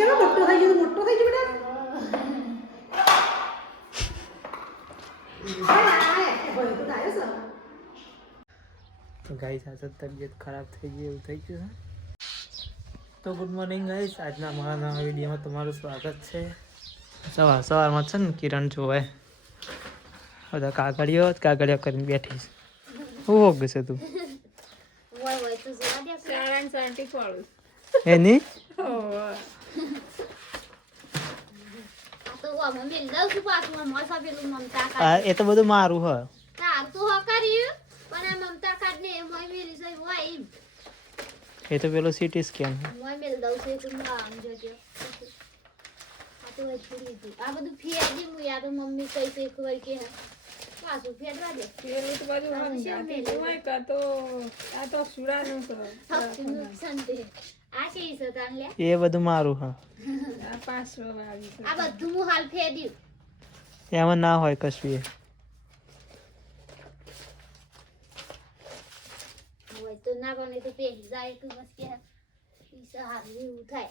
ચલો મોટો થઈ ગયો બેટા તો ગાઈસ આજે તબિયત ખરાબ થઈ ગઈ એવું થઈ ગયું છે. તો ગુડ મોર્નિંગ ગાઈસ, આજના મારા નવા વિડીયોમાં તમારું સ્વાગત છે. સવારમાં છે ને કિરણ જોવાય બધા કાગળિયો કરીને બેઠી છે. શું હોગ છે તું એની એ તો બધું મારું હ એ તો પેલો સીટી સ્કેન આ બધું ફેરજી હું યાર મમ્મી કઈ તો એક વાર કે પાછું ફેરવા દે પેલું તો બાજુ હંગાતી હોય કા તો આ તો સુરાનું છે નુકસાન દે આ છે ઈ સતાન લે એ બધું મારું હ આ પાછો આવી છે આ બધું હું હાલ ફેર્યું એમાં ના હોય કશું એ હોય તો ના બને તો પેલી જાય તો બસ કે ઈ સહારું એવું થાય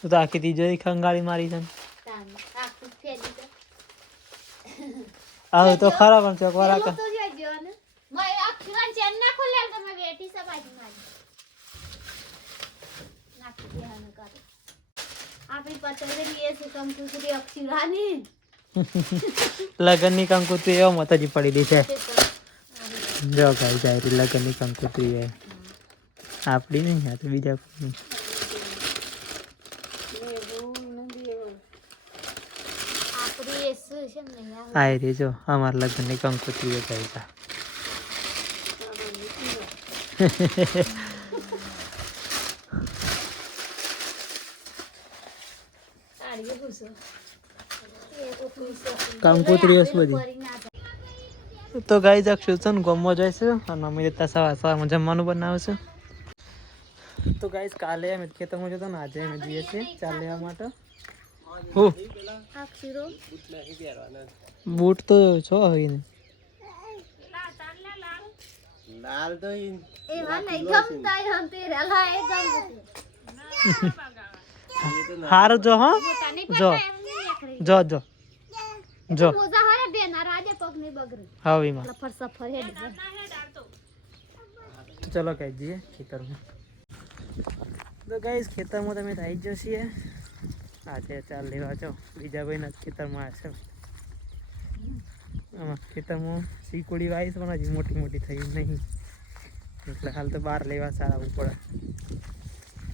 તું તો આખી તીજોરી ખંગાળી મારી છે ને. તાન આખું ફેરી દે આવું તો ખરા પણ ચોકવાળા પેલો તો જોજો ને મે અક્ષરાન ચેન ના ખોલ્યા તમે બેઠી સબાજી મારી નાખી દેવાનું કરો આપણી પતંગડી એ છે કંકુતરી અક્ષરાની લગનની કંકોત્રી એવો મતાજી પડેલી છે. જો ગાઈ જાય લગનની કંકોત્રી એ આપડી નહીં, આ તો બીજા કોઈની. આપણી એ છે ને યાર આ રે જો અમારા લગનની કંકોત્રી જાય તા તારી પૂછો એ તો પૂછો કંકોત્રીઓ જ બધી. તો ગાઈ જક્ષુ છે ને ગમો જાય છે અને અમે જતા સવારમાં જમવાનું બનાવશું. તો ગાઈસ કાલે અમે ખેતરમાં જતો ને આજે અમે જઈએ છીએ ચાલ લેવા માટે. હું અક્ષરો બૂટ તો છો હોય ને લાલ તો એવા નહીં ગમતા હમ તે રેલા એ ગમતું હારું જો હા જો જો જો જો મોજા હારે બેના રાજે પગ નહીં બગડે હવે માં લફર સફર હેડ તો ચલો કઈ જઈએ ખેતરમાં. તો ગાઈસ ખેતરમાં તમે આવી જશીએ આજે ચાલ લેવા જાઓ. બીજા ભાઈના ખેતરમાં આવ્યા છે. આમાં ખેતરમાં શીકોડી વાવીશ પણ હજી મોટી મોટી થઈ નહીં એટલે હાલ તો બહાર લેવા સારા પડે.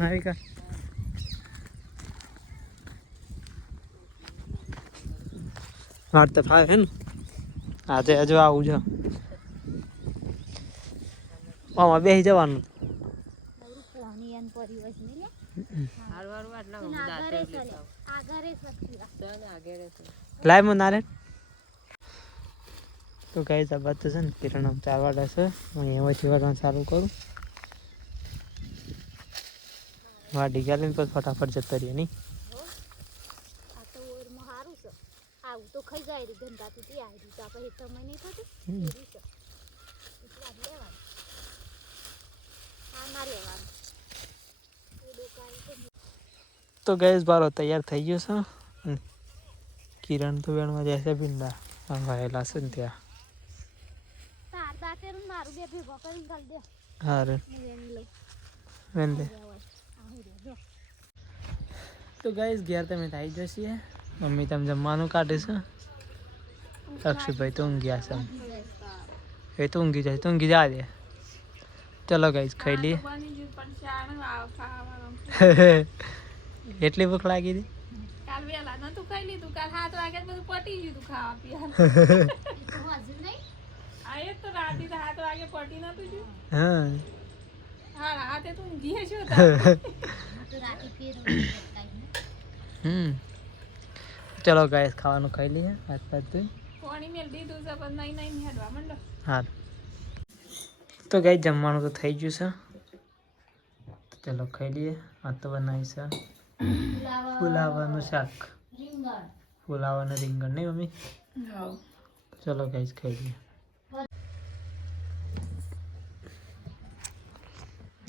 આવી કા વાર તો ફાવે ને આજે હજુ આવું છે. આમાં બેસી જવાનું કોની એન પરિવસ ને લે હારવારું આટલા આગરે ચાલે આગરે સક્ષીરા લાઈવ માં નારે. તો ગાઈસ આ બાદ તો છે ને કિરણ આમ ચાર વાડા છે હું એમાંથી વાળવાનું ચાલુ કરું. વાડી ગયા ને પછી ફટાફટ જતા રહીએ નહીં. આ તો ઓરમાં હારું છે આવું તો ખાઈ જાય રે ગંધાતી તી આવી તો આપણે સમય નહીં થતું એવી છે એટલે આ લેવાનું આ ના લેવાનું એ દુકાન તો તો ગાઈસ બારો તૈયાર થઈ ગયો છે અને કિરણ તો વેણમાં જાય છે ભીંડા વાયેલા છે ને ત્યાં. તાર દાટેરું મારું બે ભેગો કરીને કાઢ દે હા રે હું એની લઉં વેન દે. આહી રે જો તો ગાઈસ ઘેર તમે થઈ જશીએ. મમ્મી તમે જમવાનું કાઢે છે. અક્ષયભાઈ તો ઊંઘ્યા છે. એ તો ઊંઘી જાય તો ઊંઘી જા દે. ચલો ગાઈસ ખાઈ લઈએ. બની ગયું પણ શાણ આવ ખાવાનું એટલી ભૂખ લાગી હતી. કાલ વેલા નતું ખાઈ લીધું કાલ 7 વાગે બધું પટી ગયું તું ખાવા પીવાનું હજુ નહીં આ એક તો રાતે 7 વાગે પટી નતું ગયું હા હા રાતે તું ઊંઘી છો તો રાતે ફેર ચલો ગાઈસ ખાવાનું ખાઈ લઈએ. હાથ પાથ ધોઈ. પાણી મેલ દીધું છે પણ નહીં નહીં હેડવા માંડો હા તો ગાઈસ જમવાનું તો થઈ ગયું છે. ચલો ખાઈ લઈએ. આ તો બનાવી છે ફુલાવાનું શાક. ફુલાવાનું રીંગણ નહીં મમ્મી. ચલો ગાઈસ ખાઈ લઈએ.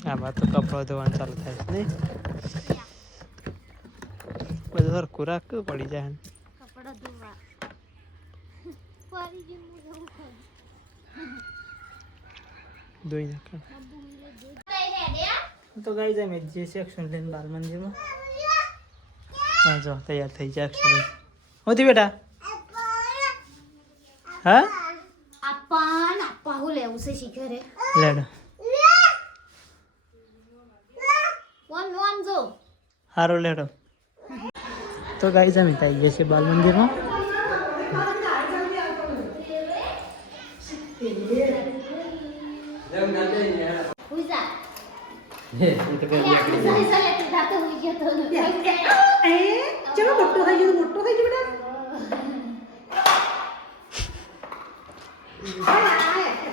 આ બાદ તો કપડો ધોવાનું ચાલુ થાય છે નહીં. બધું સરખું રાખવું પડી જાય ને. કપડા ધોવા ફરી ગયું હું જવું ખરું. ધોઈ નાખે. તો ગાઈ જાય મેં જે સેક્શન લઈને બાલ મંદિરમાં. હા જો તૈયાર થઈ જાય અક્ષુભાઈ. હોતી બેટા હા આપા હું લેવું છે શીખરે લેડો ઓમ જો સારો લેડો. તો ગાઈ જમી થઈ ગયા છે બાલ મંદિરમાં. હુઈજા ચલો મોટો થઈ ગયો મોટો થઈ ગયો બેટા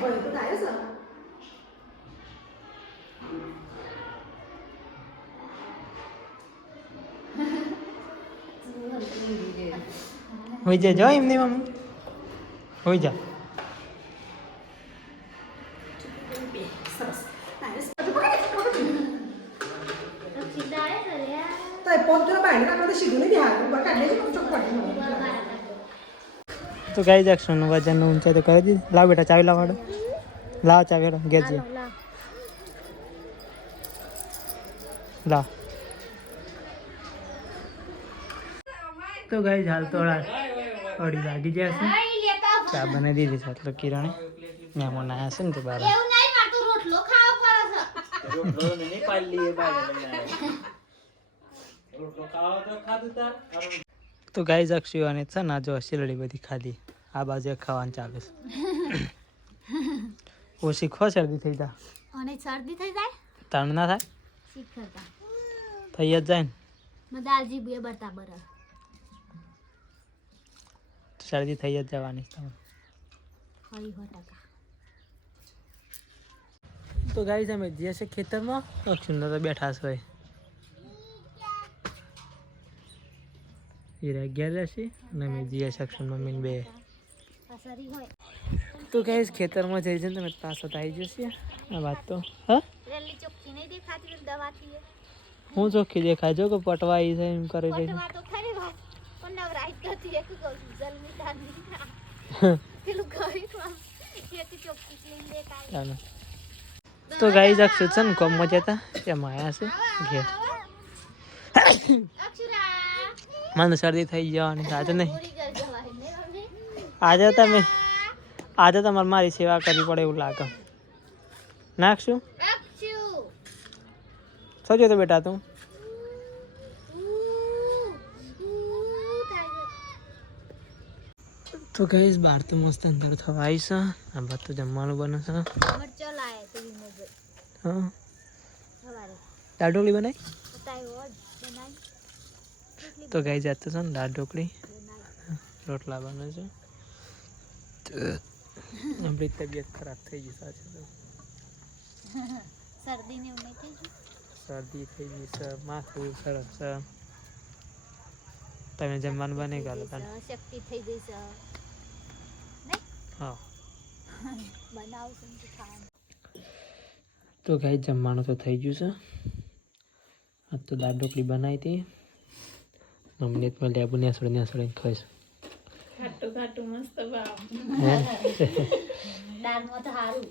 હોય તો થાય છે હોઈ જા જો એમની મમ્મી હોઈ જા. તો એ પોંચો બાંધી રાખો સીધું નહીં બિહાર બટા લેજો ચોક પડી તો ગાઈ જક્ષનું વજન ઊંચાઈ તો કરી દીધી. લાવ બેટા ચાવી લાવાડો. લાવ ચાવી હેડો ઘેર જઈએ. લાવ. તો ગાઈ હાલ તો અડી લાગી જાય છે. ચા બનાવી દીધી છે એટલે કિરણે મહેમાન આવ્યા છે ને તે બાર. એવું નહીં મારતો રોટલો ખાવો પડે છે. તો ગાઈ જક્ષુ અને છે ને જો શીલડી બધી ખાધી. આ બાજુ ખાવાનું ચાલે છે. ઓછી ખો શરદી થઈ જાય. અને શરદી થઈ જાય તણ ના થાય શીખરતા થઈ જ જાય ને. મદાલજી બે બરાબર શરદી થઈ જ જવાની છે તમને. ફરી 100%. તો ગાઈ અમે જે છે ખેતરમાં અક્ષુંદર તો બેઠા છે. હીરા ઘેર રહેશે અને અમે જીએસ અક્ષુન મમ્મી બે. અસરી હોય તો ગાઈસ ખેતરમાં જઈ જઈને તમે પાછો આવી જશે. આ વાત તો હા રેલી ચોખ્ખી નહીં દેખાતી ને દવાથી હું ચોખ્ખી દેખાય જો કે પટવા આવી છે એમ કરે છે. પટવા તો ખરી વાત પણ નવરાઈ કરતી એક કહું જલ્દી તાની પેલું કરી તો એક ચોખ્ખી ક્લીન દેખાય. ચાલો તો ગાઈસ અક્ષુ છે ને કોમમાં જતા એમાં આવ્યા છે ઘેર. અક્ષરા મને શરદી થઈ જવાની આજે નહીં. પૂરી કરી જવાય ને મમ્મી આજે તમારે મારી સેવા કરવી પડે એવું લાગે. નાખશું અક્ષુ સોચો તો બેટા તું. તો ગાઈસ બહાર તો મસ્ત અંદર થવા આવી છે. આ બાદ તો જમવાનું બને છે. મરચો લાયા તો વિનોદ હા સવારે દાળ ઢોકળી બનાવી. બતાવ્યો બનાવી તો ગાઈસ જાતે છે ને દાળ ઢોકળી રોટલા બને છે. આપણી તબિયત ખરાબ થઈ ગઈ સાચી તો. શરદી ને એવું નહીં થઈ ગયું શરદી થઈ ગઈ છે માથું સરસ છે. તમે જમવાનું બની ગયેલું તને. શક્તિ થઈ ગઈ છે હા બનાવશું ને ખાવાનું. તો ગાઈસ જમવાનું તો થઈ ગયું છે. આ તો દાળ ઢોકળી બનાવી હતી. મમ્મીને તો લેબુ નેસડીને ખાઈશ. ખાટું ખાટું મસ્ત ભાવ દાળમાં તો સારું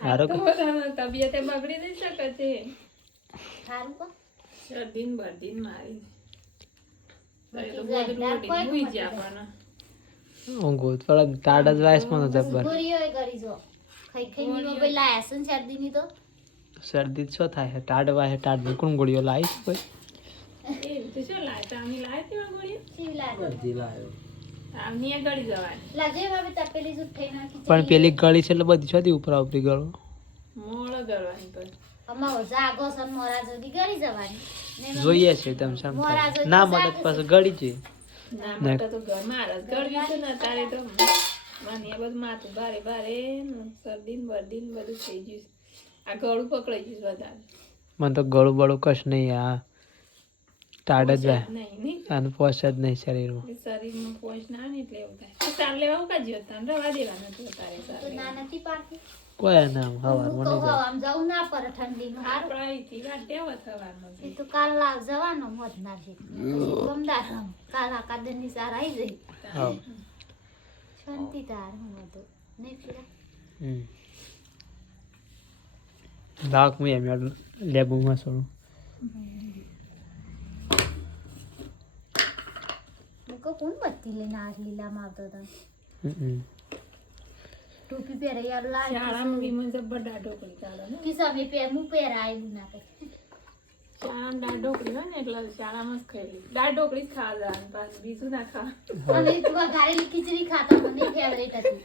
સારો તો બધાના તબિયતે બગડી નહીં શકે છે. સારું કો શરદીન બરદીન મારી બાકી તો જાય, બધું દાળ રોટી કોઈ હુઈ નથી ગયા પણ ઊંઘો થોડા ટાઢ જ વાયસમાં જબર. પૂરીઓ કરી જો ખાઈ ખાઈ ની મોબાઈલ લાયા છે ને શરદી ની તો શરદી શું થાય ટાઢ વાય ટાઢ નીકળું ગોળીઓ લાવીશ કોઈ. એ તો શું લાય તામની લાય તે ગોળીઓ સીવી લાગે તામની એ ગળી જવાની લાગે ભાભી તપેલી જૂઠ થઈ નાખી પણ પેલી ગળી છે એટલે બધી છોડી ઉપરા ઉપરી ગળો. મોળો કરવાની પણ અમારો જાગો સન મોરા જોડી ગળી જવાની ને મમ્મી જોઈએ છે તેમ સમ થાય ના મદદ પાસે ગળી છે. ના માટે તો ઘર મારા જ ગળવી છે ને તારે તો મને એ બધું માથું ભારે ભારે શરદીન બરદીન બધું થઈ ગયું છે. આ ગળું પકડાઈ ગયું છે વધારે. મને તો ગળું બળું કશ નહીં. આ સ્ટાર્ટ જ જાય નહીં નહીં અને પોષ જ નહીં શરીરમાં. શરીરમાં પોષ ના ને એટલે એવું થાય તો સાર લેવા ઉકા જ્યો તને રવા દેવાનું હતું તારે સાર તો ના નથી પાડતી કોઈ ના હું હવારમાં કહું નહીં જાય. આમ જવું ના પડે ઠંડીમાં હારું. આપણા અહીંથી વાટેવ થવાનું એ તો કાલ જવાનો મોજના છે ગમદાર કાલ આકાદની સાર આવી જઈ હા શાંતિ તાર હું હતો નહીં પીડા લાખ હું એમ લેબુમાં છોડું. મૂકો કોણ બત્તી લઈને આ લીલામાં આવતો હતો ટોપી પહેરે યાર શાળામાં બી મને જબ્બર ઢોકળી ચાલે ને કિસ્સા મેં પહેર હું પહેર આવેલું ના કઈ શાળામાં દાળ ઢોકળી હોય ને એટલે શાળામાં જ ખાઈ દાળ ઢોકળી જ ખાવા જવાનું પાછું બીજું ના ખા અમે વઘારેલી ખીચડી ખાતા મને ફેવરેટ હતી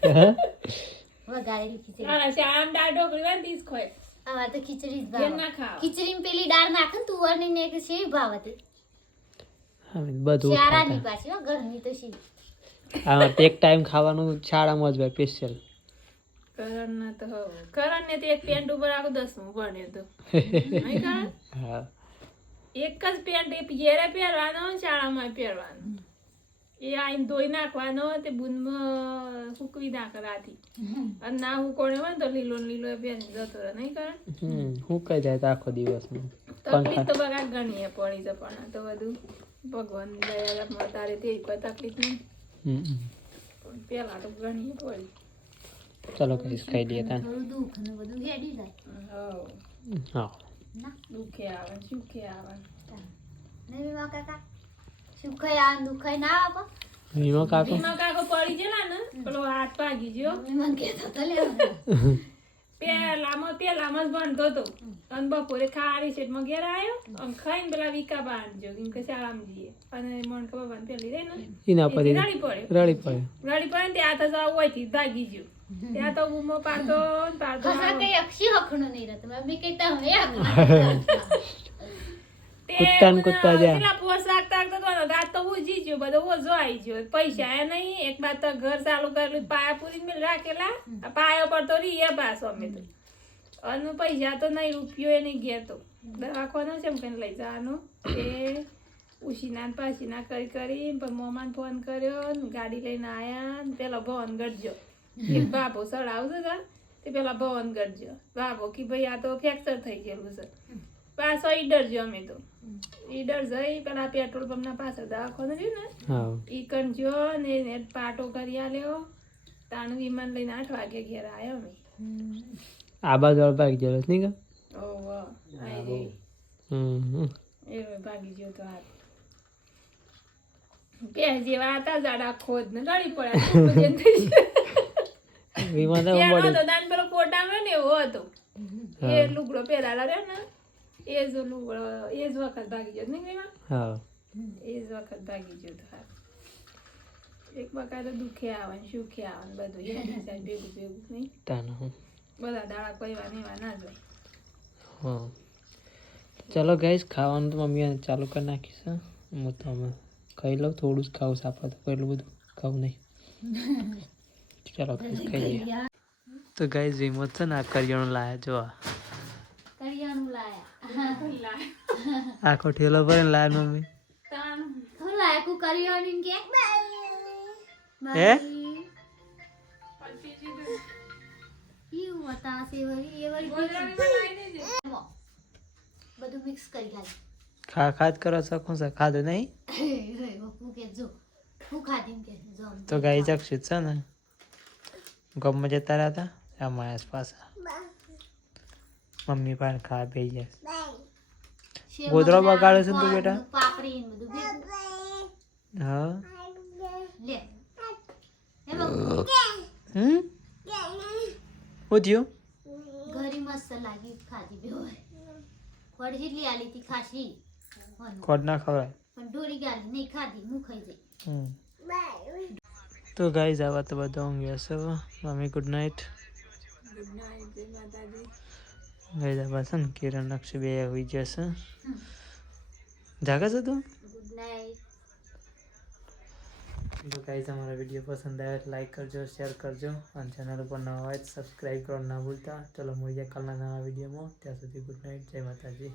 વઘારેલી ખીચડી શાળામાં દાળ ઢોકળી હોય ને તીજ ખોય અમારે તો ખીચડી જ ઘેર ભાવ ના ખાવા ખીચડીમાં પેલી દાળ નાખે ને તુવરની ને એક શેવી ભાવ હતી બધું શાળાની પાછી હો ઘરની તો શી હા એક ટાઈમ ખાવાનું શાળામાં જ હોય સ્પેશિયલ. કરણ તો કરણ ને તો એક પેન્ટ ઉપર આખું 10મું ભણ્યો તો નહીં કરણ હા એક જ પેન્ટ એ ઘેરે પહેરવાનો શાળામાં પહેરવાનો એ આઈને ધોઈ નાખવાનો તે બુંદમાં સૂકવી નાખે રાતી અને ના હુકોણે હોય ને તો લીલો ને લીલો પહેરી જતો રહે નહીં કરણ હું કઈ જાય તો આખો દિવસમાં તકલીફ તો બગા ઘણી પડી છે પણ આ તો બધું ભગવાનની દયા તારે તે કોઈ તકલીફ નહીં પણ પેલા તો ઘણી પડી ચલો કઈ ખાઈ લઈએ તાન. થોડું દુઃખ ને બધું હેડી જાય હા ના દુખે આવે સુખે આવે નહીં વીમા કાકા સુખાઈ આ દુખાઈ ના આપો વીમો કાકો એમાં કાકો પડી ગયેલા ને પેલો હાથ ભાગી ગયો મને કહેતો તો લે પેલામાં જ ભણતો હતો અને બપોરે ખારી શેઠમાં ઘેર આવ્યો અને ખાઈને પેલા વિકા બાંધજો કેમ કે શાળામાં જઈએ અને મણ ખબર બાંધ પેલી રહી ને એના પર રડી પડ્યો રડી પડે. રડી પડે ને ત્યાં તો જવું હોય થી ભાગી ગયો ત્યાં તો બૂમો પાડતો ને પાડતો ખસા કઈ અક્ષી હખણો નહીં રહેતો મમ્મી કઈ તમે કૂદતા ને કૂદતા જા. પેલા પોસ રાખતા રાખતા તો રાત તો ઉજી ગયો બધો ઓછો આવી ગયો પૈસા એ નહીં એક બાદ તો ઘર ચાલુ કરેલું પાયા પૂરી મેં રાખેલા આ પાયો પર તો રીએ પાછો અમે તો અને પૈસા તો નહીં રૂપિયો એ નહીં ગયા તો દવાખાનો છે એમ કઈ લઈ જવાનો એ ઉશીના ને પાસીના કરી પણ મોમાને ફોન કર્યો ને ગાડી લઈને આયા ને પેલા ભવન ગઢજો એક બાબો સડાવતો હતા તે પેલા ભવન ગઢજો બાબો કે ભાઈ આ તો ફ્રેક્ચર થઈ ગયેલું છે પાછો ઈડર જો અમે તો ઈડર જઈ પેલા પેટ્રોલ પંપ ના પાસે દવાખાનો રહ્યું ને હા ઈ કણ જો ને એને પાટો કરી આલ્યો તાણું વિમાન લઈને 8 વાગે ઘેર આવ્યો અમે આ બાજુ ભાગી ગયેલો છે નહીં કા? ઓહો આઈ રે એ ભાગી ગયો તો હાથ બે જેવા હતા જાડા ખોદ ને લડી પડ્યા વિમાન તો ત્યાંનો પડી. તો દાન પેલો ફોટા આવ્યો ને એવો હતો એ લુગડો પહેરાલા રહ્યો ને એ જ લુગડો એ જ વખત ભાગી ગયો નહીં વિમાન હા એ જ વખત ભાગી ગયો તો હાથ એક વખત દુખે આવે ને સુખે આવે ને બધું હેડી જાય ભેગું ભેગું નહીં તાન હું બધા દાડા કોઈ વાર એવા ના જાય હા ચલો ગાઈસ ખાવાનું તો મમ્મીએ ચાલુ કરી નાખીશ હં. હું તો અમે ખાઈ લઉં થોડું જ ખાવું સાપા તો એટલું બધું ખાવું નહીં. ચાલો ગાઈસ ખાઈ લઈએ. તો ગાઈસ વિમોદ છે ને આ કરિયાણું લાયા જો આ કરિયાણું લાયા આખો ઠેલો ભરે ને લાયા મમ્મી. હું લાયા કુ કરિયાણું કે હે? એવું હતા સેવરી એ વળી બધું મિક્સ કરી ખાલી ખા જ કરો શકું છે ખાધું નહીં હું કે જો હું ખાધી કે જો તો ગાઈ જક્ષિત છે ને ગમમાં જતા રહ્યા હતા આમાં પાછા મમ્મી પણ ખા બે જાય ગોદડો બગાડે છે ને તું બેટા? પાપડી ને બધું ભેગું હા લે હે બાબુ શું થયું? ઘરી મસ્ત લાગી ખાધી બે હોય ખોડ જેટલી આલી હતી ખાસી ખોટ ના ખવડાય. પણ ડોરી ગાલી નહીં ખાધી હું ખાઈ જઈ તો ગાઈઝ આવા તો બધા ઊંઘ્યા છે હવે. Mummy good night. ગાઈઝ આવા છે ને કિરણ અક્ષય બે હોઈ જશે. જાગે છે તું? ગુડ નાઇટ તો ગાઈઝ અમારા વિડીયો પસંદ આવે તો લાઈક કરજો, શેર કરજો અને ચેનલ ઉપર નવા હોય તો સબસ્ક્રાઈબ કરવાનું ના ભૂલતા. ચલો મળીએ કાલના નવા વિડીયોમાં. ત્યાં સુધી ગુડ નાઇટ. જય માતાજી.